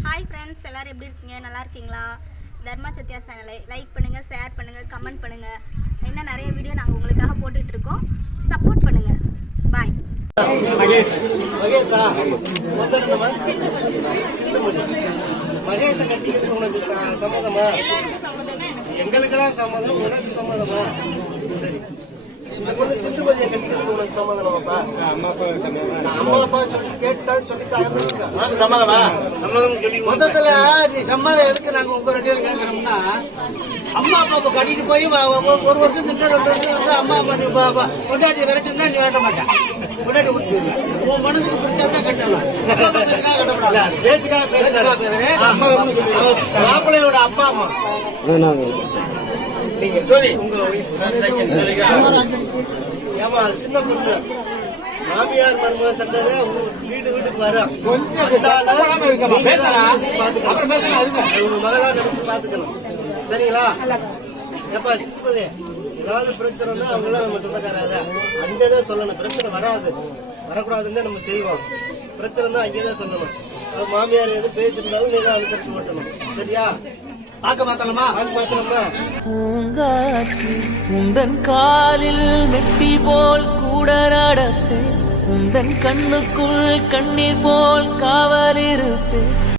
Hi friends, எல்லாரும் எப்படி இருக்கீங்க? நல்லா இருக்கீங்களா? தர்மா சத்யா சேனலை லைக் பண்ணுங்கள், ஷேர் பண்ணுங்கள், கமெண்ட் பண்ணுங்கள். இன்னும் நிறைய வீடியோ நாங்கள் உங்களுக்காக போட்டுட்டு இருக்கோம். சப்போர்ட் பண்ணுங்கள். பாய். மகேஷ கட்டிக்கிறதுக்கு உனக்கு சம்மதமா? எங்களுக்கெல்லாம் சம்மதம், உனக்கு சம்மதமா? சரி, இந்த பொண்ணு சிந்துமதியை கட்டிக்கிறதுக்கு உனக்கு சம்மதமாப்பா? அம்மா அப்பா சொல்லி கேட்டுட்டான்னு சொல்லிட்டு சம்மதமா? மொத்தத்துல நீ சம்மதம் எதுக்கு நாங்க உங்க ரெண்டு பேரும் கேட்கறோம்னா, அம்மா அப்பா கட்டிட்டு போய் ஒரு வருஷம் ரெண்டு வருஷம் வந்து அம்மா அப்பா கொண்டாட்டி விரட்டுன்னா நீ விரட்ட மாட்டேன். கொண்டாட்டி விட்டு உன் மனசுக்கு பிடிச்சாதான் கட்டணும். பேச்சுக்காக பேசுறேன். மாப்பிள்ளையோட அப்பா அம்மா நீங்க சொல்லி உங்க ஏமா சின்ன பொண்ணு மாமியார் மருமக சண்டை வீட்டுக்கு வரும். மகளா நினைச்சு பாத்துக்கணும். சரிங்களா? ஏப்பா சிப்பதே, ஏதாவது பிரச்சனைனா அவங்கதான் நம்ம சொந்தக்காராங்க. அங்கேதான் சொல்லணும். பிரச்சனை வரக்கூடாதுன்னு நம்ம செய்வோம். பிரச்சனைனா அங்கேதான் சொல்லணும். மாமியார் எது பேசிருந்தாலும் நீதான் அனுசரிச்சு மாட்டணும். சரியா? ஆக்க மாத்தலாமா? பூங்காற்று உந்தன் காலில் மெட்டி போல் கூட நடப்பேன். உந்தன் கண்ணுக்குள் கண்ணீர் போல் காவல் இருப்பேன்.